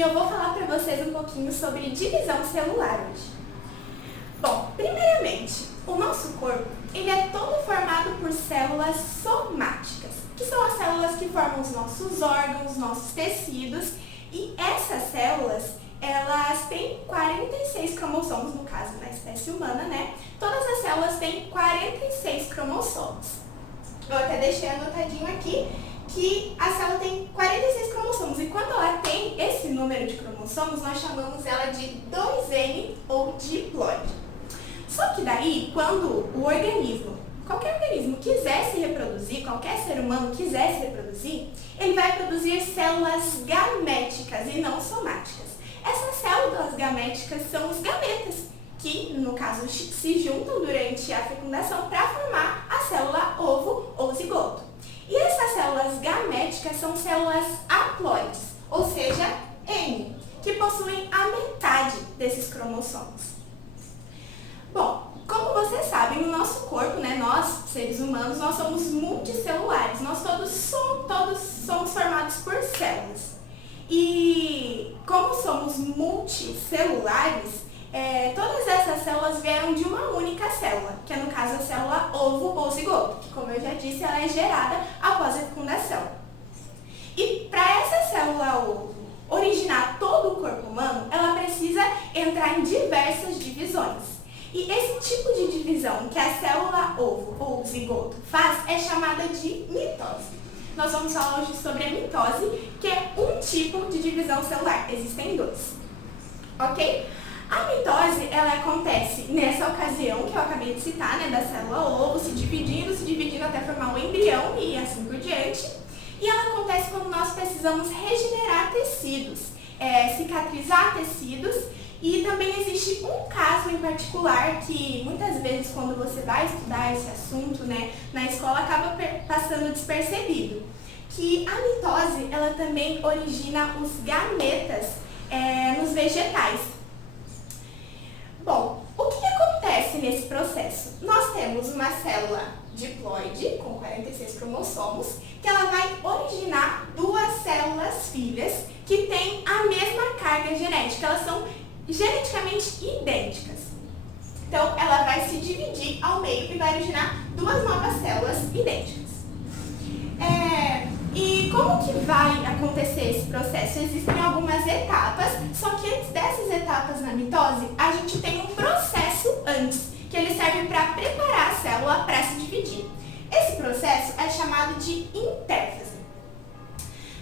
e eu vou falar para vocês um pouquinho sobre divisão celular hoje. Bom, primeiramente, o nosso corpo ele é todo formado por células somáticas, que são as células que formam os nossos órgãos, nossos tecidos, e essas células, elas têm 46 cromossomos, no caso na espécie humana, né? Todas as células têm 46 cromossomos. Eu até deixei anotadinho aqui que a célula tem 46 cromossomos, e quando ela tem esse número de cromossomos, nós chamamos ela de 2N ou diploide. Só que daí, quando o organismo, qualquer organismo quiser se reproduzir, qualquer ser humano quiser se reproduzir, ele vai produzir células gaméticas e não somáticas. Essas células gaméticas são os gametas, que no caso se juntam durante a fecundação para formar a célula ovo ou zigoto. E essas células gaméticas são células haploides, ou seja, N, que possuem a metade desses cromossomos. Bom, como vocês sabem, o nosso corpo, né, nós, seres humanos, nós somos multicelulares, nós todos somos formados por células. E como somos multicelulares, todas essas células vieram de uma única célula, que é no caso a célula ovo ou zigoto, que como eu já disse, ela é gerada após a fecundação. E para essa célula ovo originar todo o corpo humano, ela precisa entrar em diversas divisões. E esse tipo de divisão que a célula ovo ou zigoto faz é chamada de mitose. Nós vamos falar hoje sobre a mitose, que é um tipo de divisão celular. Existem dois, ok? A mitose, ela acontece nessa ocasião que eu acabei de citar, né, da célula ovo se dividindo até formar o embrião e assim por diante. E ela acontece quando nós precisamos regenerar tecidos, cicatrizar tecidos. E também existe um caso em particular que muitas vezes quando você vai estudar esse assunto, né, na escola acaba passando despercebido, que a mitose ela também origina os gametas nos vegetais. Bom, o que acontece nesse processo? Nós temos uma célula diploide com 46 cromossomos que ela vai originar duas células filhas que têm a mesma carga genética, elas são geneticamente idênticas. Então, ela vai se dividir ao meio e vai originar duas novas células idênticas. E como que vai acontecer esse processo? Existem algumas etapas, só que antes dessas etapas na mitose, a gente tem um processo antes, que ele serve para preparar a célula para se dividir. Esse processo é chamado de intérfase.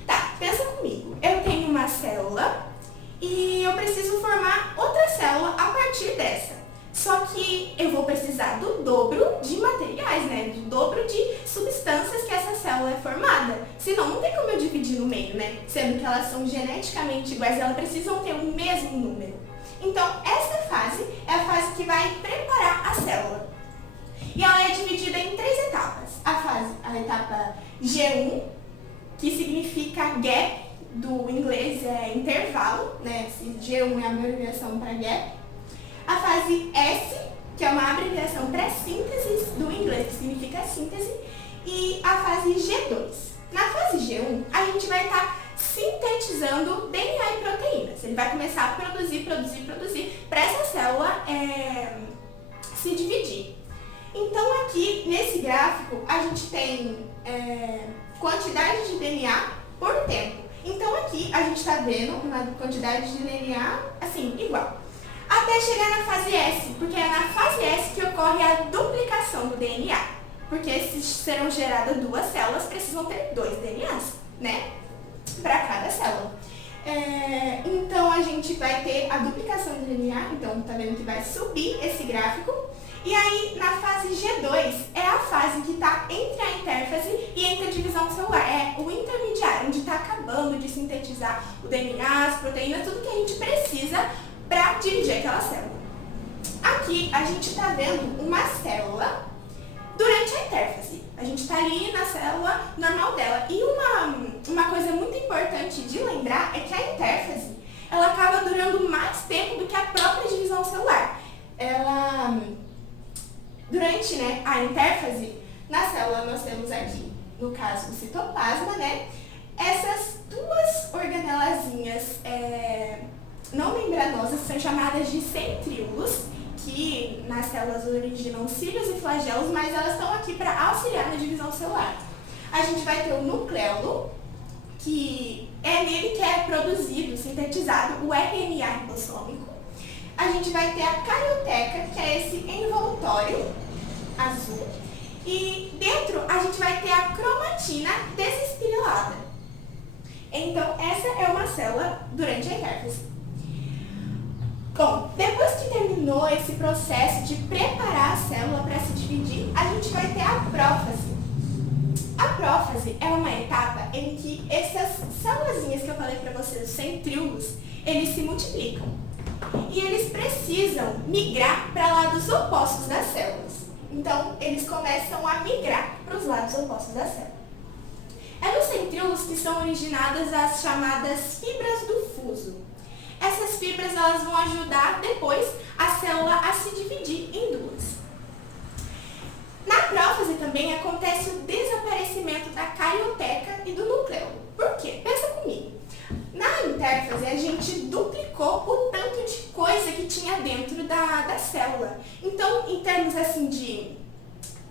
Tá, pensa comigo. Eu tenho uma célula e eu preciso formar outra célula a partir dessa. Só que eu vou precisar do dobro de materiais, né? Do dobro de substâncias que essa célula é formada. Senão não tem como eu dividir no meio, né? Sendo que elas são geneticamente iguais, elas precisam ter o mesmo número. Então, essa fase é a fase que vai preparar a célula. E ela é dividida em 3 etapas. A etapa G1, que significa gap, do inglês é intervalo, né? G1 é a abreviação para gap. A fase S, que é uma abreviação para síntese, do inglês, que significa síntese. E a fase G2. Na fase G1, a gente vai estar sintetizando DNA e proteínas. Ele vai começar a produzir para essa célula se dividir. Então, aqui nesse gráfico, a gente tem quantidade de DNA por tempo. Então aqui a gente está vendo uma quantidade de DNA assim, igual. Até chegar na fase S, porque é na fase S que ocorre a duplicação do DNA. Porque se serão geradas duas células, precisam ter 2 DNAs, né? Para cada célula. Então a gente vai ter a duplicação do DNA, então tá vendo que vai subir esse gráfico. E aí, na fase G2, é a fase que está entre a intérfase e entre a divisão celular. É o intermediário, onde está acabando de sintetizar o DNA, as proteínas, tudo que a gente precisa para dividir aquela célula. Aqui, a gente está vendo uma célula durante a intérfase. A gente está ali na célula normal dela. E uma coisa muito importante de lembrar é que a intérfase, ela acaba durando mais tempo do que a própria divisão celular. Durante, né, a intérfase, na célula nós temos aqui, no caso, o citoplasma, né? essas duas organelazinhas não membranosas são chamadas de centríolos, que nas células originam cílios e flagelos, mas elas estão aqui para auxiliar na divisão celular. A gente vai ter o nucleolo, que é nele que é produzido, sintetizado o RNA ribossômico. A gente vai ter a carioteca, que é esse envoltório azul. E dentro a gente vai ter a cromatina desespiralada. Então, essa é uma célula durante a intérfase. Bom, depois que terminou esse processo de preparar a célula para se dividir, a gente vai ter a prófase. A prófase é uma etapa em que essas célulazinhas que eu falei para vocês, os centríolos, eles se multiplicam. E eles precisam migrar para lados opostos das células. Então, eles começam a migrar para os lados opostos da célula. É nos centríolos que são originadas as chamadas fibras do fuso. Essas fibras elas vão ajudar depois a célula a se dividir em duas. Na prófase também acontece o desaparecimento da carioteca e do nucleolo. Por quê? Pensa comigo. Na intérfase a gente duplicou o tanto de coisa que tinha dentro da célula. Então, em termos assim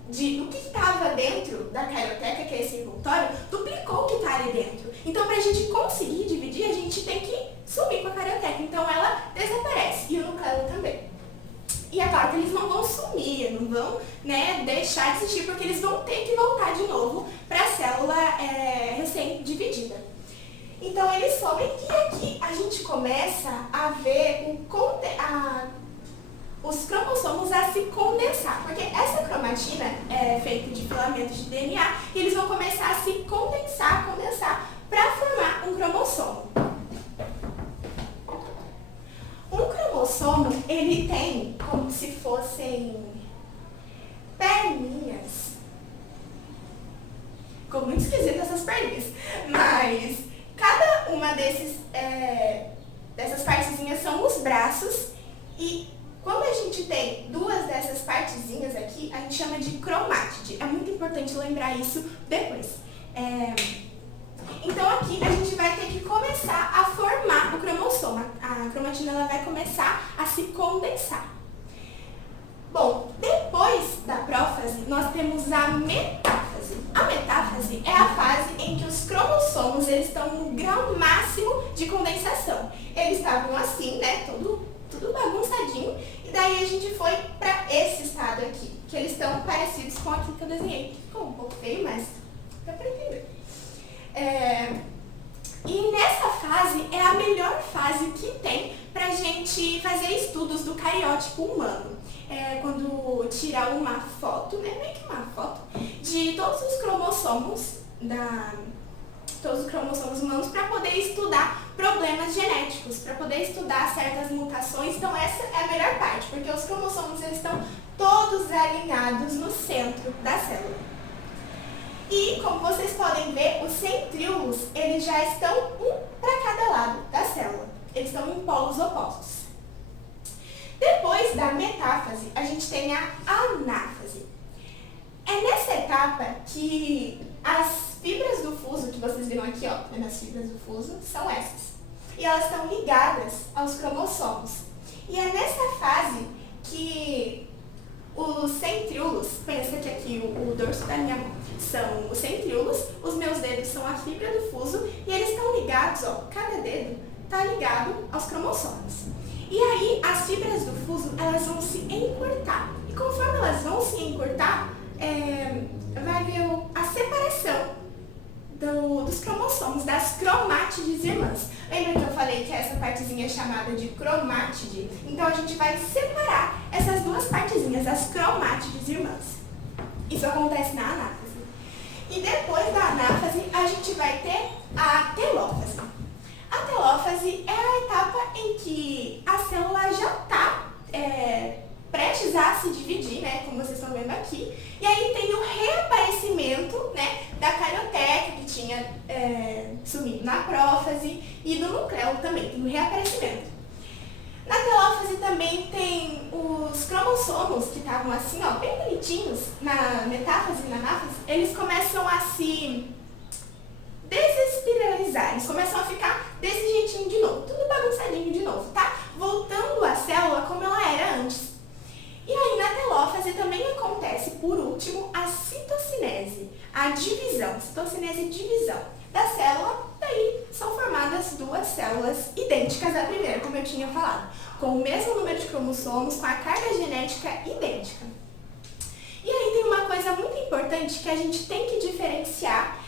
do que estava dentro da carioteca, que é esse envoltório, duplicou o que está ali dentro. Então, para a gente conseguir dividir, a gente tem que sumir com a carioteca. Então, ela desaparece. E o nucleolo também. E é claro que eles não vão sumir, não vão deixar de existir, porque eles vão ter que voltar de novo para a célula recém-dividida. Então, eles somem e aqui a gente começa a ver os cromossomos a se condensar, porque essa cromatina é feita de filamentos de DNA e eles vão começar a se condensar para formar um cromossomo. Um cromossomo, ele tem como se fossem perninhas. Ficou muito esquisito essas perninhas, mas cada uma dessas partezinhas são os braços e quando a gente tem duas dessas partezinhas aqui, a gente chama de cromátide. É muito importante lembrar isso depois. Então aqui a gente vai ter que começar a formar o cromossomo. A cromatina ela vai começar a se condensar. Bom, depois da prófase, nós temos a metáfase. A metáfase é a fase em que os cromossomos eles estão no grau máximo de condensação. Eles estavam assim, tudo bagunçadinho, e daí a gente foi para esse estado aqui, que eles estão parecidos com aquilo que eu desenhei. Ficou um pouco feio, mas dá para entender. E nessa fase é a melhor fase que tem para a gente fazer estudos do cariótipo humano. Quando tirar uma foto, meio que uma foto, de todos os cromossomos humanos para poder estudar problemas genéticos, para poder estudar certas mutações. Então essa é a melhor parte, porque os cromossomos eles estão todos alinhados no centro da célula. E como vocês podem ver, os centríolos eles já estão um para cada lado da célula. Eles estão em polos opostos. Depois da metáfase, a gente tem a anáfase. É nessa etapa que as fibras do fuso, que vocês viram aqui, nas fibras do fuso, são essas. E elas estão ligadas aos cromossomos. E é nessa fase que os centríolos, pensa que aqui o dorso da minha mão são os centríolos, os meus dedos são a fibra do fuso e eles estão ligados, cada dedo está ligado aos cromossomos. E aí as fibras do fuso, elas vão se encurtar. E conforme elas vão se encurtar, vai haver a separação dos cromossomos, das cromátides irmãs. Lembra que eu falei que essa partezinha é chamada de cromátide? Então a gente vai separar essas duas partezinhas, as cromátides irmãs. Isso acontece na anáfase. E depois da anáfase, a gente vai ter a telófase. A telófase é a etapa em que a célula já está prestes a se dividir, como vocês estão vendo aqui. E aí tem o reaparecimento da carioteca, que tinha sumido na prófase, e do nucleolo também, tem o reaparecimento. Na telófase também tem os cromossomos, que estavam assim, bem bonitinhos, na metáfase e na anáfase, eles começam a se eles começam a ficar desse jeitinho de novo, tudo bagunçadinho de novo, tá? Voltando a célula como ela era antes. E aí na telófase também acontece, por último, a citocinese, a divisão, citocinese e divisão da célula. Daí são formadas duas células idênticas à primeira, como eu tinha falado, com o mesmo número de cromossomos, com a carga genética idêntica. E aí tem uma coisa muito importante que a gente tem que diferenciar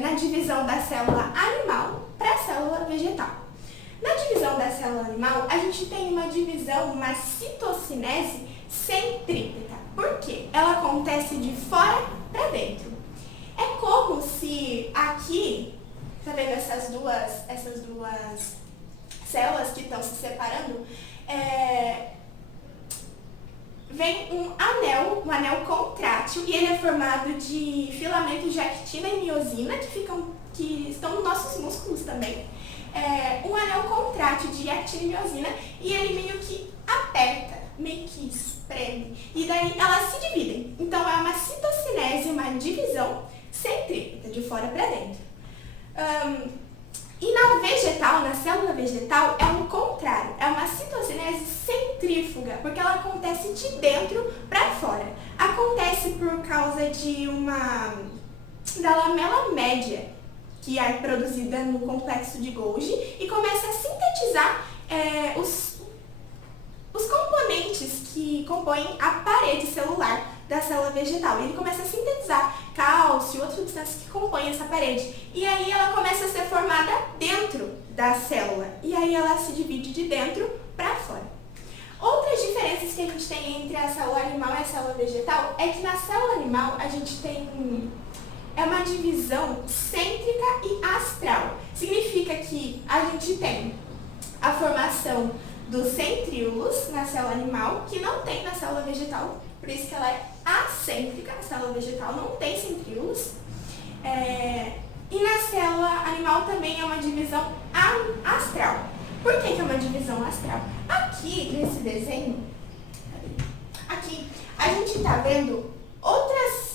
na divisão da célula animal para a célula vegetal. Na divisão da célula animal, a gente tem uma divisão, uma citocinese centrípeta. Por quê? Ela acontece de fora para dentro. É como se aqui, tá vendo essas duas células que estão se separando? Vem um anel contrátil, e ele é formado de filamentos de actina e miosina que estão nos nossos músculos também. Um anel contrátil de actina e miosina, e ele meio que aperta, meio que espreme, e daí elas se dividem. Então é uma citocinese, uma divisão centrípeta, de fora para dentro. E na vegetal, na célula vegetal, é o contrário, é uma citocinese centrífuga, porque ela acontece de dentro para fora. Acontece por causa da lamela média, que é produzida no complexo de Golgi, e começa a sintetizar os componentes que compõem a parede celular da célula vegetal. Ele começa a sintetizar cálcio e outras substâncias que compõem essa parede. E aí ela começa a ser formada dentro da célula. E aí ela se divide de dentro para fora. Outras diferenças que a gente tem entre a célula animal e a célula vegetal é que na célula animal a gente tem uma divisão cêntrica e astral. Significa que a gente tem a formação dos centríolos na célula animal, que não tem na célula vegetal, por isso que ela é acêntrica. A célula vegetal não tem centríolos. E na célula animal também é uma divisão astral. Por que é uma divisão astral? Aqui, nesse desenho, aqui, a gente está vendo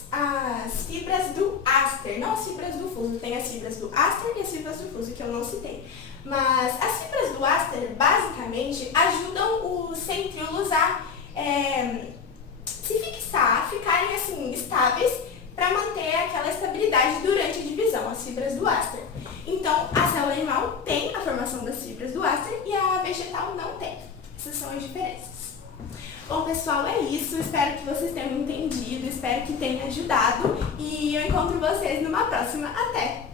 as fibras do áster, não as fibras do fuso. Tem as fibras do áster e as fibras do fuso, que eu não citei. Mas as fibras do áster, basicamente, ajudam os centríolos a se fixar, a ficarem assim, estáveis, para manter aquela estabilidade durante a divisão, as fibras do áster. Então, a célula animal tem a formação das fibras do áster e a vegetal não tem. Essas são as diferenças. Bom, pessoal, é isso. Espero que vocês tenham entendido, espero que tenha ajudado, e eu encontro vocês numa próxima. Até!